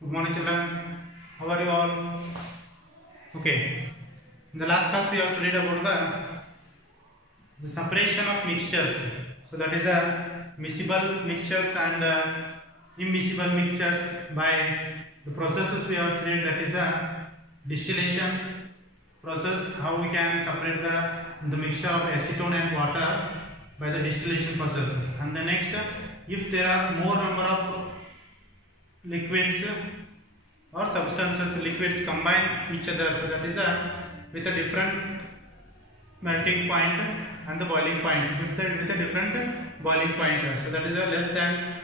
Good morning, children. How are you all? Okay. In the last class, we have studied about the separation of mixtures. So that is a miscible mixtures and immiscible mixtures by the processes we have studied. That is a distillation process. How we can separate the mixture of acetone and water by the distillation process. And the next, if there are more number of liquids or substances, liquids combine each other, so that is with a different melting point and the boiling point, with a different boiling point, so that is less than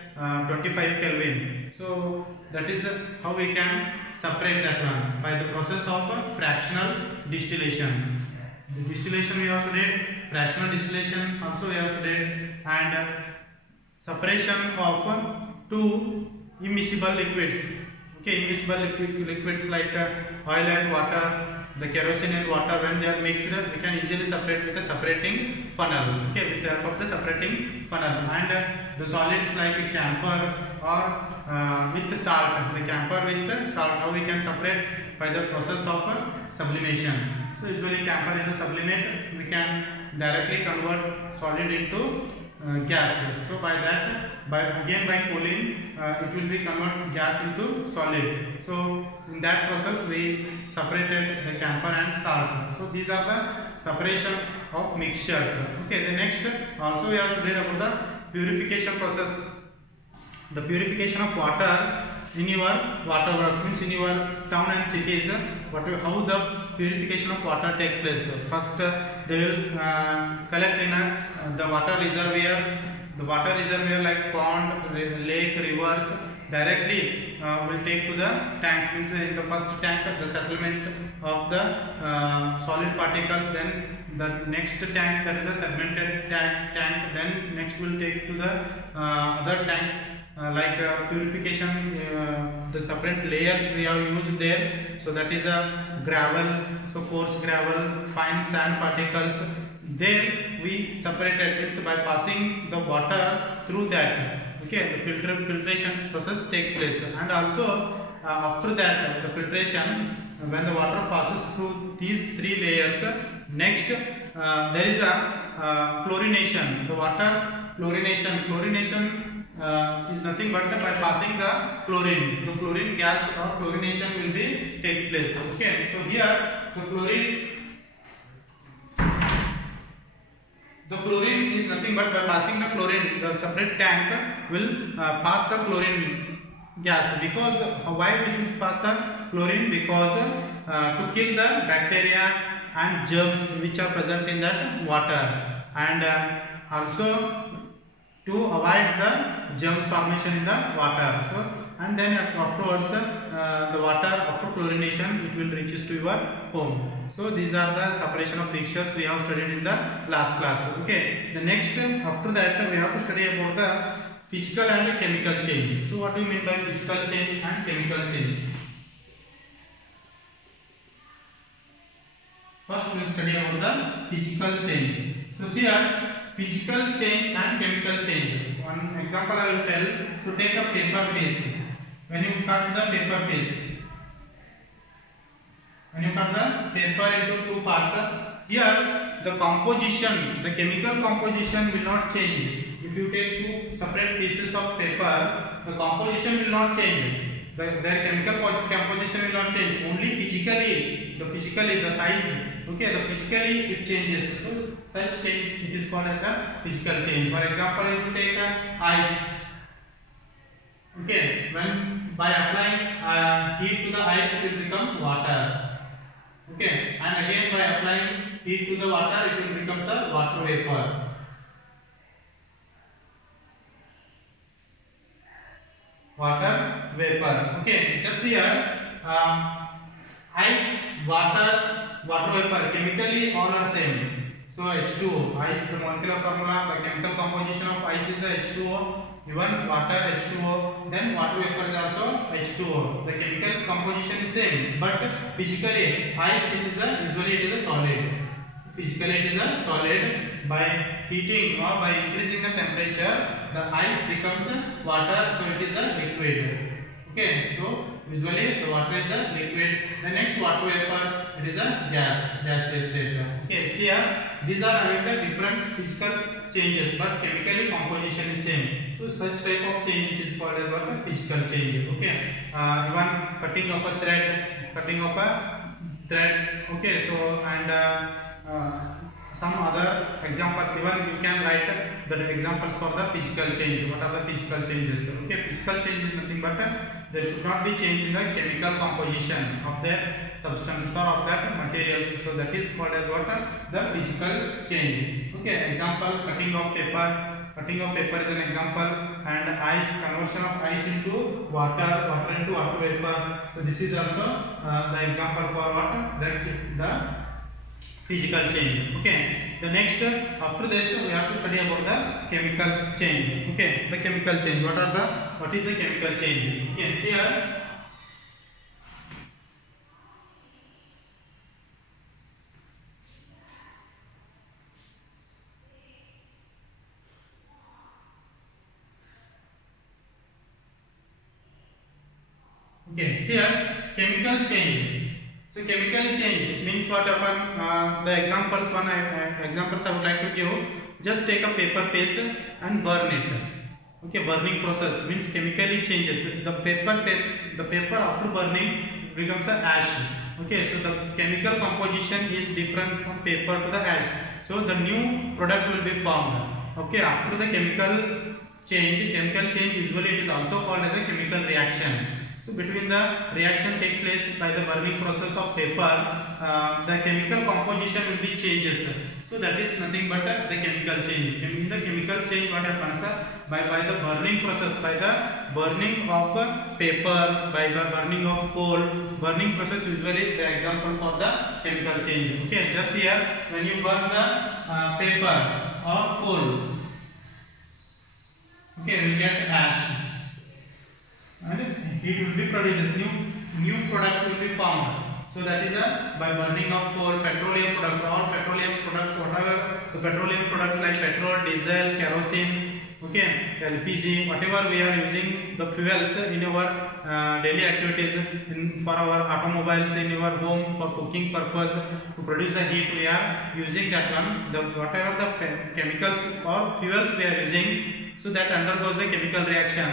25 Kelvin. So that is how we can separate that one by the process of fractional distillation. The distillation we have studied, fractional distillation also we have studied, and separation of two immiscible liquids. Okay, immiscible liquids like oil and water, the kerosene and water, when they are mixed, we can easily separate with a separating funnel. Okay, with the help of the separating funnel. And the solids like camphor or with the salt, the camphor with the salt, how we can separate by the process of sublimation. So usually camphor is a sublimate, we can directly convert solid into gas. So by that, by cooling, it will be convert gas into solid. So in that process we separated the camphor and salt. So these are the separation of mixtures. Okay, the next also we have studied about the purification process. The purification of water in your water works, means in your town and cities, how the purification of water takes place. First they will collect in the water reservoir like pond, lake, rivers, directly will take to the tanks. Means in the first tank the settlement of the solid particles, then the next tank, that is a segmented tank, then next will take to the other tanks like purification, the separate layers we have used there. So that is a gravel, so coarse gravel, fine sand particles, there we separated. It's by passing the water through that. Okay, the filtration process takes place. And also after that, the filtration, when the water passes through these three layers, next there is a chlorination. The water chlorination is nothing but by passing the chlorine gas or chlorination will be takes place. Okay, so here the chlorine is nothing but by passing the chlorine, the separate tank will pass the chlorine gas. Because why we should pass the chlorine? Because to kill the bacteria and germs which are present in that water, and also to avoid the germs formation in the water. So and then afterwards the water after chlorination it will reaches to your home. So these are the separation of mixtures we have studied in the last class. Okay, the next after that we have to study about the physical and chemical change. So what do you mean by physical change and chemical change? First we will study about the physical change. So here physical change and chemical change. One example I will tell. So take a paper piece. When you cut the paper piece, when you cut the paper into two parts, here the composition, the chemical composition will not change. If you take two separate pieces of paper, the composition will not change. Their chemical composition will not change. Only physically, the size. Okay, the physically it changes. So such change it is called as a physical change. For example, if you take ice. Okay, when by applying heat to the ice, it will become water. Okay, and again by applying heat to the water, it will become a water vapor. Water vapor. Okay, just here ice, water vapor, chemically all are same. So H2O, ice, the molecular formula, the chemical composition of ice is H2O. Even water H2O, then water vapor is also H2O. The chemical composition is same, but physically ice usually it is a solid. Physically it is a solid. By heating or by increasing the temperature, the ice becomes water, so it is a liquid. Okay, so usually the water is a liquid. The next water vapor, it is a gaseous state. Okay, see here these are having the different physical changes, but chemically composition is same. So such type of change it is called as what a physical change. Okay, even cutting of a thread. Okay, so and some other examples, even you can write the examples for the physical change. What are the physical changes? Okay, physical change is nothing but there should not be change in the chemical composition of that substance or of that materials. So that is called as what the physical change. Okay, example, cutting of paper. Cutting of paper is an example, and ice, conversion of ice into water into water vapor. So this is also the example for what the physical change. Okay, the next after this we have to study about the chemical change. Okay, the chemical change, what is the chemical change? Okay, see here chemical change. So chemical change means what happen? The examples examples I would like to give. Just take a paper piece and burn it. Okay, burning process means chemically changes. The paper after burning becomes a ash. Okay, so the chemical composition is different from paper to the ash. So the new product will be formed. Okay, after the chemical change usually it is also called as a chemical reaction. So between the reaction takes place by the burning process of paper, the chemical composition will be changes. So that is nothing but the chemical change. In the chemical change, what happens? By the burning process, by the burning of paper, by the burning of coal, burning process usually the example for the chemical change. Okay, just here when you burn the paper or coal, okay, you get ash. And it will be produced, new product will be formed. So that is by burning of coal, petroleum products, all petroleum products, whatever the petroleum products like petrol, diesel, kerosene, okay, LPG, whatever we are using the fuels in our daily activities, for our automobiles, in our home for cooking purpose, to produce the heat we are using that one. Whatever the chemicals or fuels we are using, so that undergoes the chemical reaction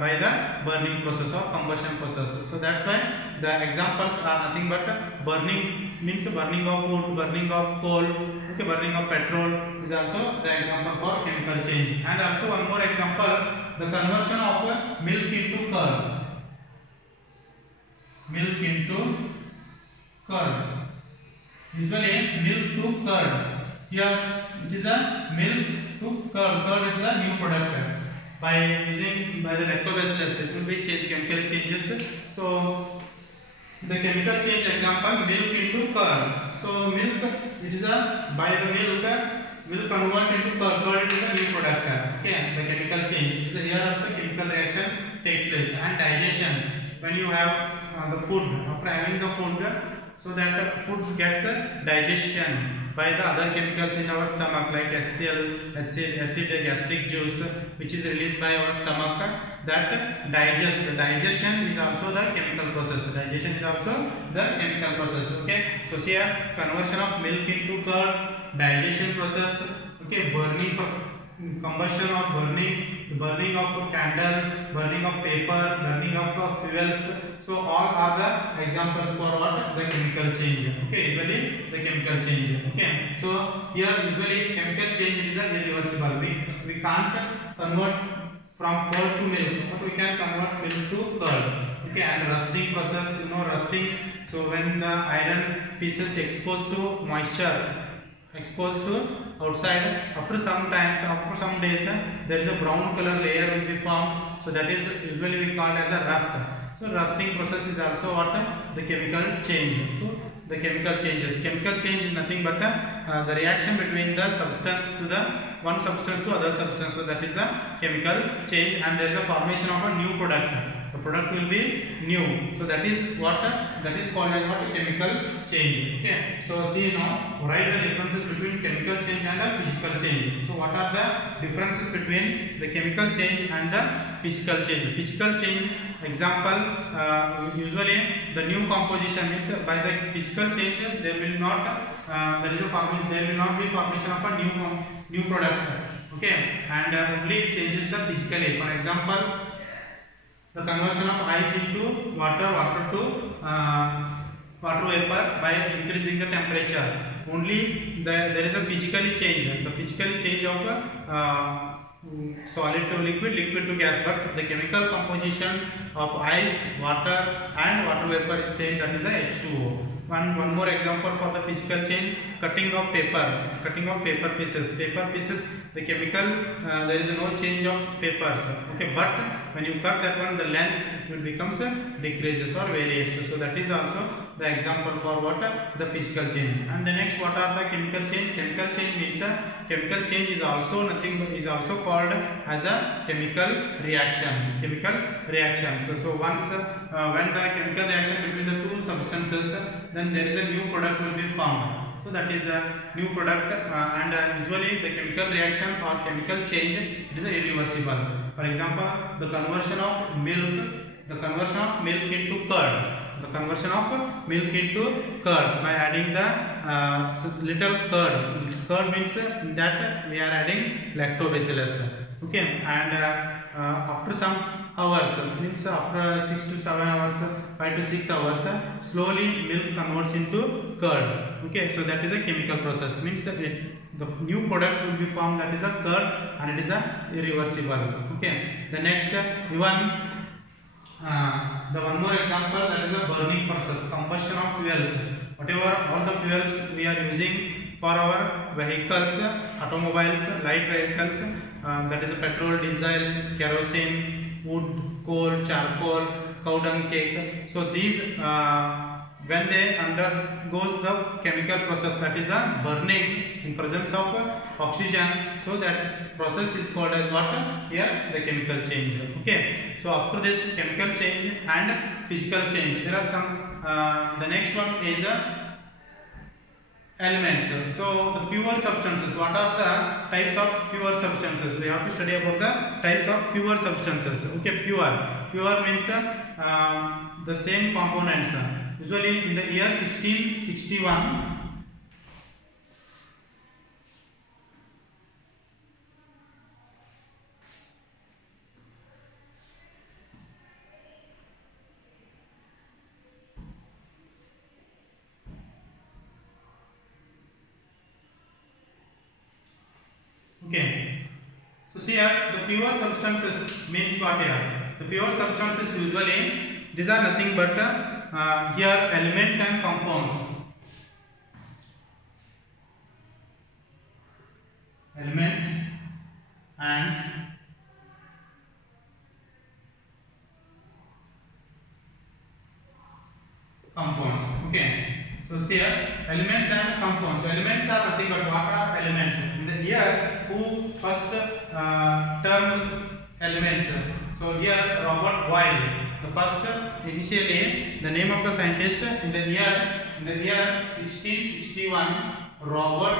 by the burning process or combustion process. So that's why the examples are nothing but burning means burning of wood, burning of coal, okay, burning of petrol is also the example for chemical change. And also one more example, the conversion of milk into curd. Milk into curd. Usually milk to curd. Here it is a milk to curd. Curd is a new product. By the lactobacillus, it will be chemical changes. So the chemical change example, milk into curd. So milk, it is by the milk will convert into curd. Curd is a new product. Okay, the chemical change. So here also chemical reaction takes place. And digestion, when you have the food, after having the food, so that food gets digestion by the other chemicals in our stomach like HCl, acid gastric juice, which is released by our stomach, that digest. The digestion is also the chemical process. Digestion is also the chemical process. Okay, so here conversion of milk into curd, digestion process. Okay, burning, combustion or burning of candle, burning of paper, burning of fuels. So all are the examples for what? The chemical change. Okay, usually the chemical change. Okay, so here usually chemical change is irreversible. We can't convert from curd to milk, but we can convert milk to curd. Okay, and rusting process, rusting. So when the iron pieces exposed to moisture, exposed to outside, after some days, there is a brown color layer will be formed. So that is usually we call as a rust. So rusting process is also what? The chemical change. So the chemical changes. Chemical change is nothing but the reaction between the substance to the one substance to other substance. So that is a chemical change, and there is a formation of a new product. The product will be new. So that is what? That is called as what? Chemical change. Okay. So see now, write the differences between chemical change and the physical change. So what are the differences between the chemical change and the physical change? Physical change Example, usually the new composition means by the physical change there will not there will not be formation of a new product. Okay, and only it changes the physically. For example, the conversion of ice into water, water to water vapor by increasing the temperature. Only there is a physically change. The physically change of solid to liquid, liquid to gas, but the chemical composition of ice, water and water vapor is same, that is the H2O. One more example for the physical change: cutting of paper pieces. Paper pieces, the chemical there is no change of papers. Okay, but when you cut that one, the length will becomes decreases or varies. So that is also the example for what the physical change. And the next, what are the chemical change? Chemical change means chemical change is also called as a chemical reaction. So once when the chemical reaction between the two substances, then there is a new product will be formed. So that is a new product, and usually the chemical reaction or chemical change, it is irreversible. For example, the conversion of milk into curd. The conversion of milk into curd by adding the little curd. Curd means that we are adding lactobacillus. Okay, and after some hours, means after 6 to 7 hours, 5 to 6 hours, slowly milk converts into curd. Okay, so that is a chemical process. Means that the new product will be formed, that is a curd, and it is a irreversible. Okay, the next the one more example, that is a burning process, combustion of fuels. Whatever all the fuels we are using for our vehicles, automobiles, light vehicles, that is a petrol, diesel, kerosene, wood, coal, charcoal, cow dung cake. So these when they undergoes the chemical process, that is a burning in presence of oxygen, so that process is called as what? Here the chemical change. Okay, so after this chemical change and physical change, there are some the next one is elements. So the pure substances, what are the types of pure substances? We have to study about the types of pure substances. Okay, pure means the same components. Usually in the year 1661, okay, so see here the pure substances means what here? The pure substances usually these are nothing but here elements and compounds. Elements and compounds. Okay, so see here elements and compounds. Elements are nothing but what are elements? In the here who first termed elements? So here Robert Boyle. The first, initially the name of the scientist in the year 1661, Robert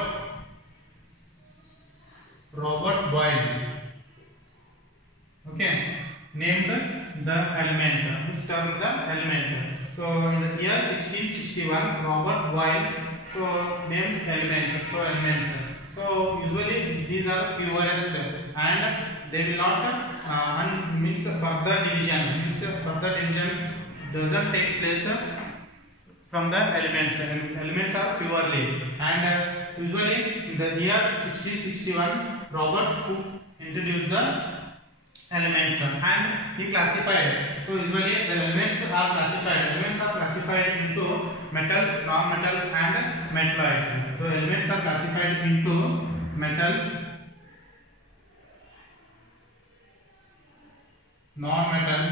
Boyle. Okay, named the element. This term the element. So in the year 1661, Robert Boyle named element. So elements. So usually these are purest, and they will not means further division doesn't take place from the elements. Elements are purely, and usually in the year 1661 Robert Hooke introduced the elements and he classified. So usually the elements are classified into metals, non-metals and metalloids. So elements are classified into metals, non-metals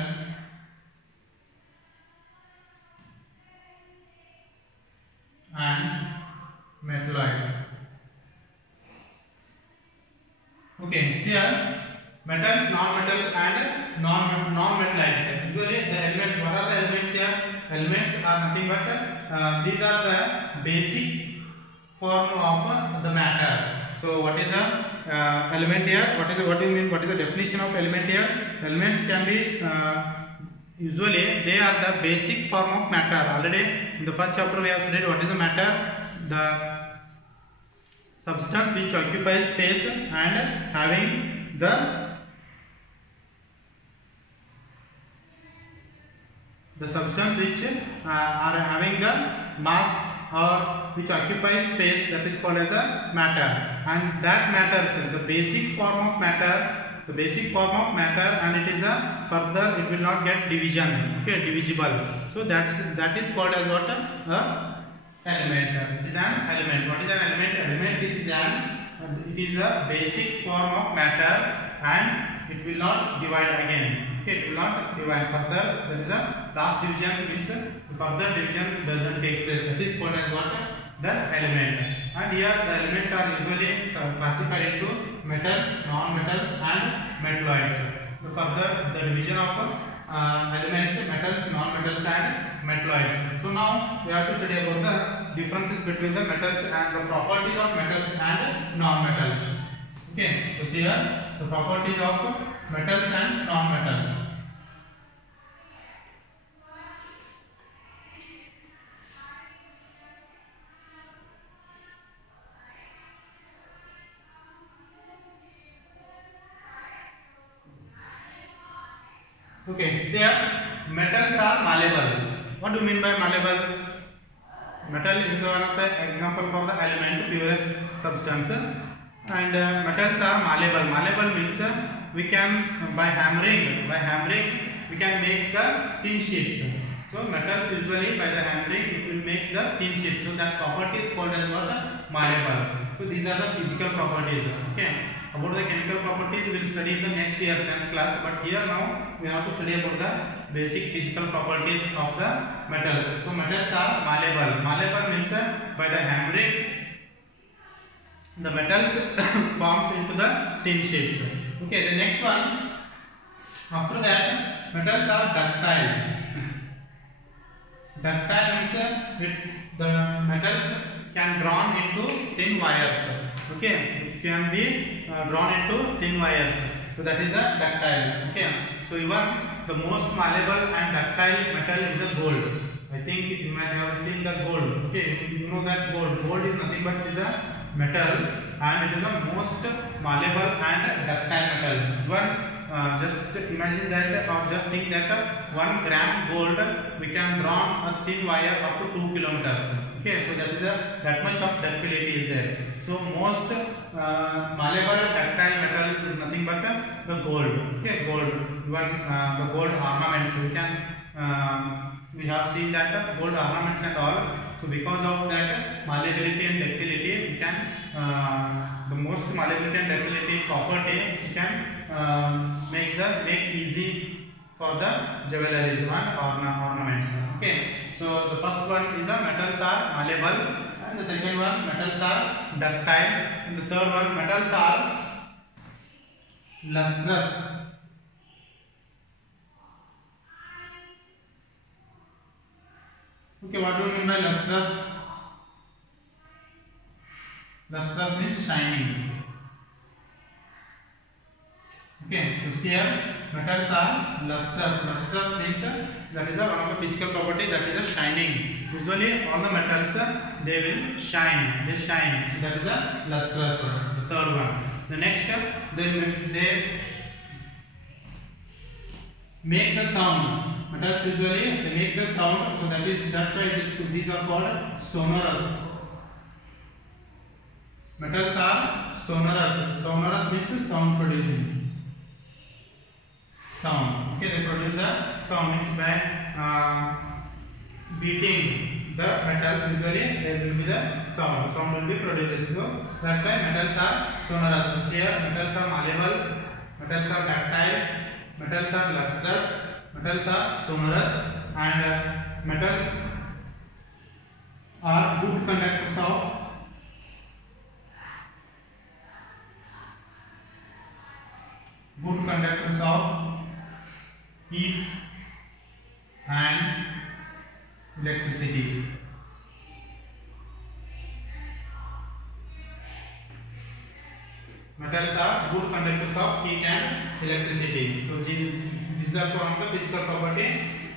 and metalloids. Okay, see here metals, non-metals and non-metalloids. Usually the elements, what are the elements here? Elements are nothing but these are the basic form of the matter. So what is the element here? What do you mean? What is the definition of element here? Elements can be usually they are the basic form of matter. Already in the first chapter we have studied what is a matter, the substance which occupies space and having the substance which are having the mass or which occupies space, that is called as a matter. And that matters the basic form of matter, and it is a further, it will not get division, okay, divisible. So that is called as what? Element. It is an element. What is an element? Element, it is a basic form of matter and it will not divide again. Okay, it will not divide further. There is a last division, means further division doesn't take place. That is called as what? The element. And here the elements are usually classified into metals, non-metals and metalloids. So further the division of elements, metals, non-metals and metalloids. So now we have to study about the differences between the metals and the properties of metals and non-metals. Okay, so here the properties of metals and non-metals. Okay, so here metals are malleable. What do you mean by malleable? Metal is one of the example for the element, purest substance, and metals are malleable. Malleable means we can by hammering we can make the thin sheets. So metals usually by the hammering it will make the thin sheets. So that property is called as what? Malleable. So these are the physical properties. Okay. About the chemical properties we will study in the next year 10th class, but here now we have to study about the basic physical properties of the metals. So metals are malleable. Malleable means by the hammering the metals forms into the thin sheets. Okay, the next one, after that metals are ductile. Ductile means the metals can drawn into thin wires. Okay, it can be drawn into thin wires. So that is a ductile. Okay, so even the most malleable and ductile metal is a gold. I think you might have seen the gold. Okay, you know that gold is nothing but is a metal and it is the most malleable and ductile metal. Just imagine that or just think that 1 gram gold we can draw a thin wire up to 2 kilometers. Okay, so that is that much of ductility is there. So most malleable and ductile metal is nothing but the gold. Okay, gold. Even the gold ornaments we have seen that gold ornaments and all. So because of that malleability and ductility, we can the most malleability and ductility property we can make easy for the jewelries and ornaments. Okay, so the first one is the metals are malleable, and the second one metals are ductile, and the third one metals are lustrous. Okay, what do you mean by lustrous? Lustrous means shining. Okay, you see here metals are lustrous. Lustrous means that is one of the physical property, that is a shining. Usually all the metals they will shine. They shine. So that is a lustrous. The third one. The next they make the sound. Metals usually they make the sound. So that's why these are called sonorous. Metals are sonorous. Sonorous means sound producing. Sound. Okay, they produce the sound means by beating the metals. Usually there will be the sound. Sound will be produced. So that's why metals are sonorous. Here metals are malleable, metals are ductile, metals are lustrous, metals are sonorous, and metals are good conductors of heat and electricity. Metals are good conductors of heat and electricity. So this is also one of the physical property.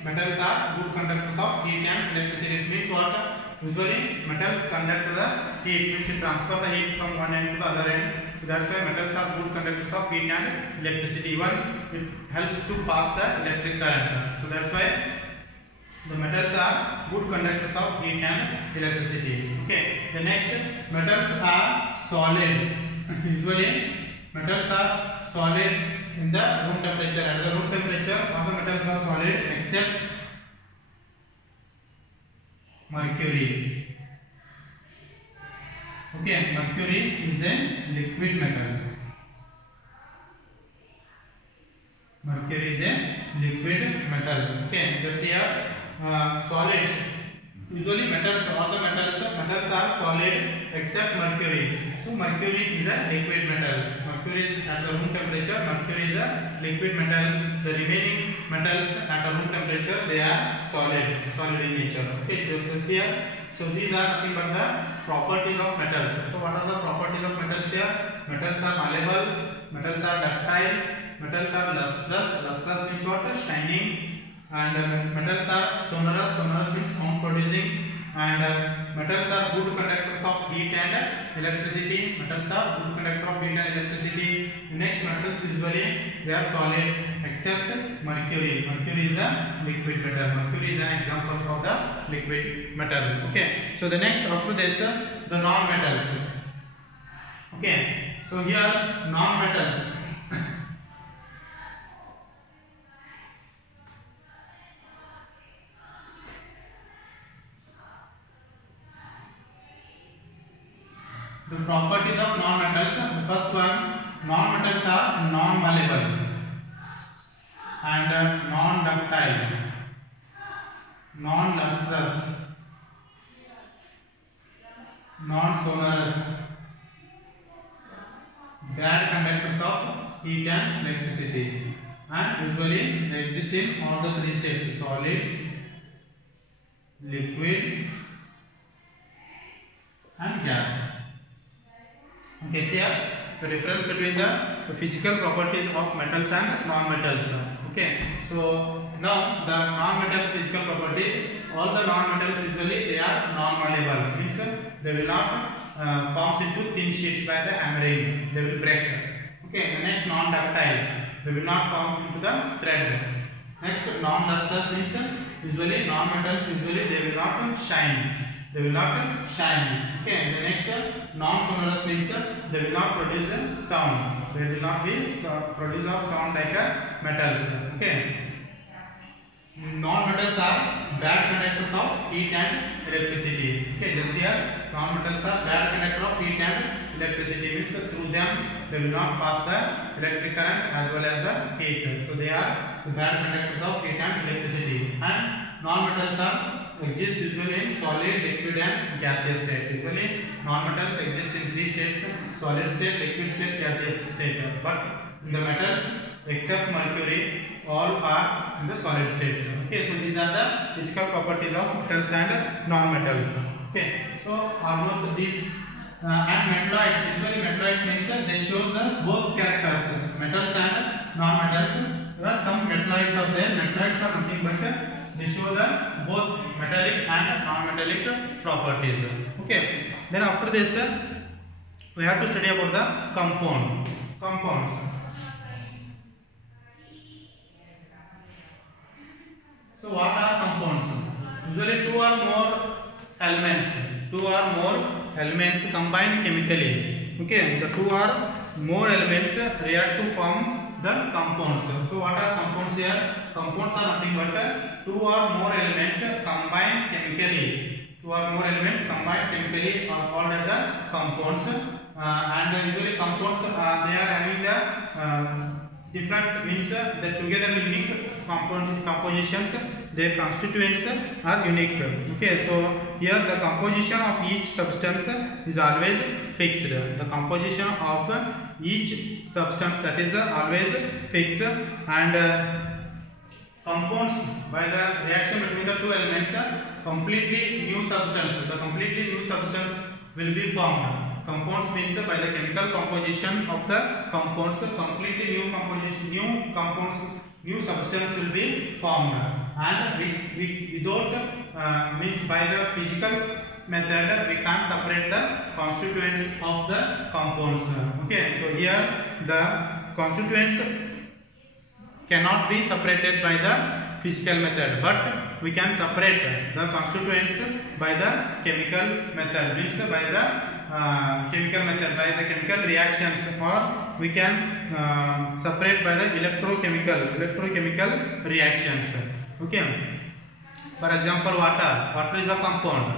Metals are good conductors of heat and electricity. It means what? Usually metals conduct the heat, means it transfer the heat from one end to the other end. So that's why metals are good conductors of heat and electricity. Even it helps to pass the electric current. So that's why the metals are good conductors of heat and electricity. Okay. The next, metals are solid. Usually metals are solid in the room temperature. At the room temperature, all the metals are solid except mercury. Okay, mercury is a liquid metal. Mercury is a liquid metal. Okay, just here solids. Usually metals, all the metals are solid except mercury. So mercury is a liquid metal. Mercury is at the room temperature. Mercury is a liquid metal. The remaining metals at the room temperature, they are solid in nature. Okay, just here. So these are nothing but the properties of metals. So what are the properties of metals here? Metals are malleable. Metals are ductile. Metals are lustrous. Lustrous means what? Shining. And metals are sonorous. Sonorous means sound producing. And metals are good conductors of heat and electricity. Metals are good conductor of heat and electricity. Next, metals usually they are solid except mercury. Mercury is a liquid metal. Mercury is an example of the liquid metal. Okay. So the next after this the non-metals. Okay. So here non-metals. The properties of non-metals. The first one, non-metals are non-malleable and non-ductile, non-lustrous, non-sonorous, bad conductors of heat and electricity, and usually they exist in all the three states: solid, liquid, and gas. Okay, so here the difference between the physical properties of metals and non-metals. Okay, so now the non-metals physical properties, all the non-metals usually they are non-malleable, means they will not form into thin sheets by the hammering, they will break. Okay, the next non-ductile, they will not form into the thread. Next non-lustrous means usually non-metals usually they will not shine. They will not shine. Okay. The next non-sonorous means they will not produce a sound. They will not be produce a sound like a metals. Okay. Non-metals are bad conductors of heat and electricity. Okay. Just here, non-metals are bad conductor of heat and electricity. Means through them they will not pass the electric current as well as the heat. So they are the bad conductors of heat and electricity. And non-metals are exist usually in solid, liquid and gaseous state. Usually non-metals exist in three states: solid state, liquid state, gaseous state. But in the metals except mercury, all are in the solid states. Okay, so these are the physical properties of metals and non-metals. Okay, so almost these and metalloids. Usually metalloids means they show the both characters, metals and non-metals. There are some metalloids are there. Metalloids are nothing but they show the both metallic and non-metallic properties. Okay. Then after this, we have to study about the compounds. So what are compounds? Usually two or more elements combined chemically. Okay. The two or more elements react to form the compounds. So what are compounds here? Compounds are nothing but two or more elements combined chemically. Two or more elements combined chemically are called as the compounds. And usually compounds they are having the different means that together unique compositions. Their constituents are unique. Okay, so here the composition of each substance is always fixed. The composition of each substance that is always fixed, and compounds by the reaction between the two elements completely new substance. The completely new substance will be formed. Compounds means by the chemical composition of the compounds, completely new composition, new compounds, new substance will be formed, and without means by the physical method we can't separate the constituents of the compounds. Okay, so here the constituents cannot be separated by the physical method, but we can separate the constituents by the chemical method, means by the chemical method, by the chemical reactions, or we can separate by the electrochemical reactions. Okay, for example, water is a compound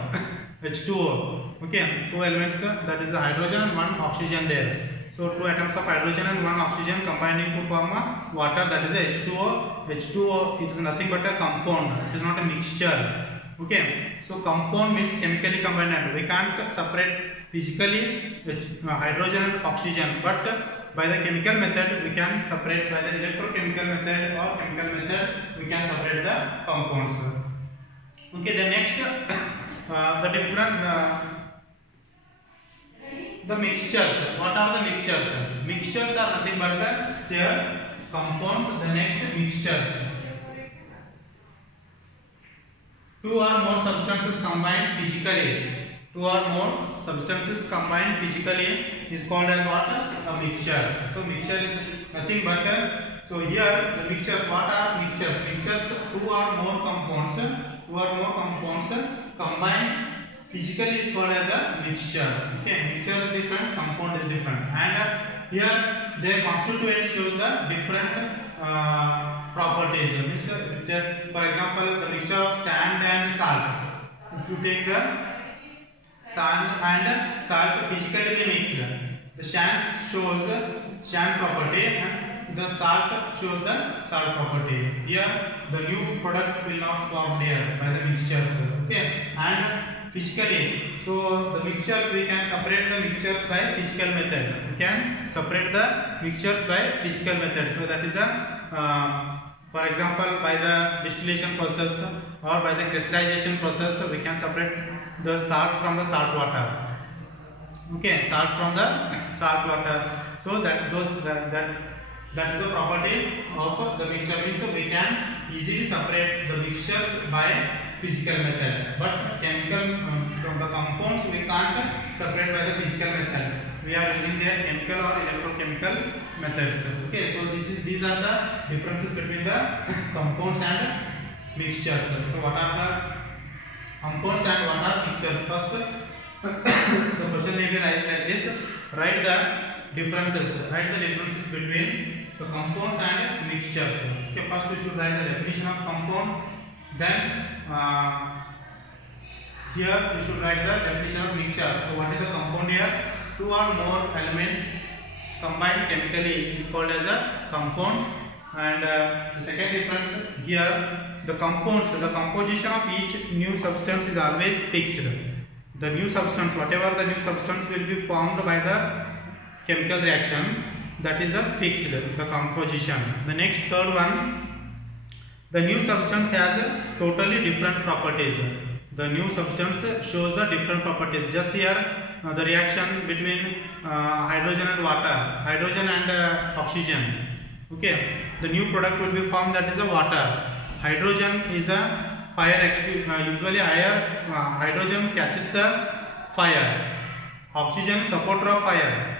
H2O. Okay, two elements, that is the hydrogen and one oxygen there. So two atoms of hydrogen and one oxygen combining to form a water, that is a H2O. H2O, it is nothing but a compound, it is not a mixture. Okay, so compound means chemically combined. We can't separate physically hydrogen and oxygen, but by the chemical method we can separate, by the electrochemical method or chemical method we can separate the compounds. Okay, the next the different the mixtures. What are the mixtures? Mixtures are nothing but here compounds. The next mixtures. Two or more substances combined physically. Two or more substances combined physically is called as what? A mixture. So mixture is nothing but so here the mixtures. What are mixtures? Mixtures, two or more compounds. Two or more compounds combined physically is called as a mixture. Okay, mixture is different, compound is different, and here their constituents shows the different properties. For example, the mixture of sand and salt. If you take the sand and salt, physically they mix. The sand shows the sand property and the salt shows the salt property. Here the new product will not form there by the mixtures. Okay, and physically, so the mixtures we can separate the mixtures by physical method. We can separate the mixtures by physical method. So that is the for example, by the distillation process or by the crystallization process, we can separate the salt from the salt water. Okay, salt from the salt water. So that is the property of the mixture. Means we can easily separate the mixtures by physical method, but chemical from the compounds we can't separate by the physical method. We are using their chemical or electrochemical methods. Okay, so these are the differences between the compounds and mixtures. So what are the compounds and what are mixtures? First, the question may be raised like this: write the differences. Write the differences between the compounds and mixtures. Okay, first we should write the definition of compound. Then here we should write the definition of mixture. So what is a compound here? Two or more elements combined chemically is called as a compound. And the second difference here, the compounds, the composition of each new substance is always fixed. The new substance, whatever the new substance will be formed by the chemical reaction, that is a fixed, the composition. The next third one, the new substance has totally different properties. The new substance shows the different properties. Just here the reaction between hydrogen and water, hydrogen and oxygen. Okay, the new product will be formed, that is a water. Hydrogen is a fire usually hydrogen catches the fire, oxygen supporter of fire.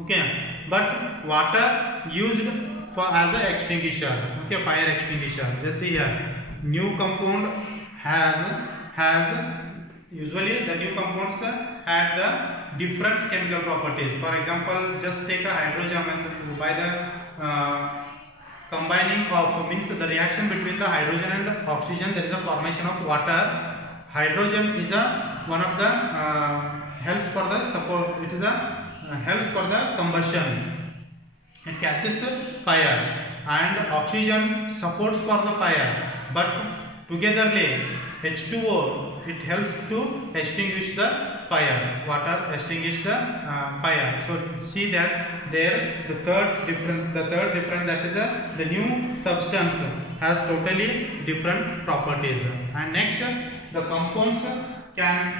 Okay, but water used for as a extinguisher. Okay, fire extinguisher. Just see here, new compound has usually the new compounds had the different chemical properties. For example, just take a hydrogen and by the combining of, means the reaction between the hydrogen and oxygen, there is a formation of water. Hydrogen is a one of the helps for the support. It is a helps for the combustion. It catches fire, and oxygen supports for the fire. But togetherly H2O, it helps to extinguish the fire. Water extinguish the fire. So see that there the third different, that is the new substance has totally different properties. And next, the compounds can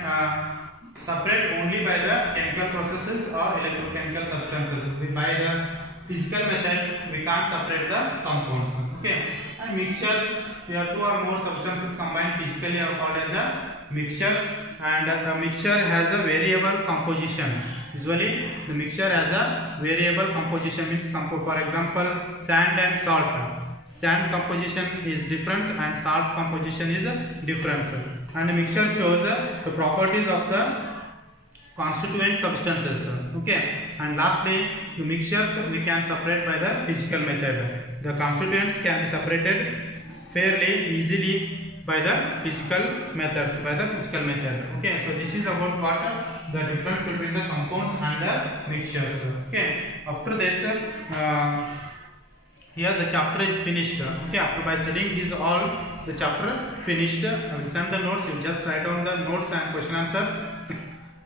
separate only by the chemical processes or electrochemical substances. By the physical method, we can't separate the compounds. Okay. And mixtures, where two or more substances combined physically are called as a mixtures, and the mixture has a variable composition. Usually, the mixture has a variable composition, means for example, sand and salt. Sand composition is different and salt composition is different. And the mixture shows the properties of the constituent substances. Okay. And lastly, the mixtures we can separate by the physical method. The constituents can be separated fairly easily by the physical methods. Okay. So this is about what the difference between the compounds and the mixtures. Okay. After this, here the chapter is finished. Okay. After by studying this all, the chapter finished. I will send the notes. You just write down the notes and question answers.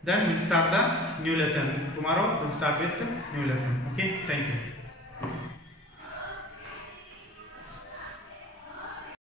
Then we'll start the new lesson. Tomorrow we'll start with new lesson. Okay. Thank you.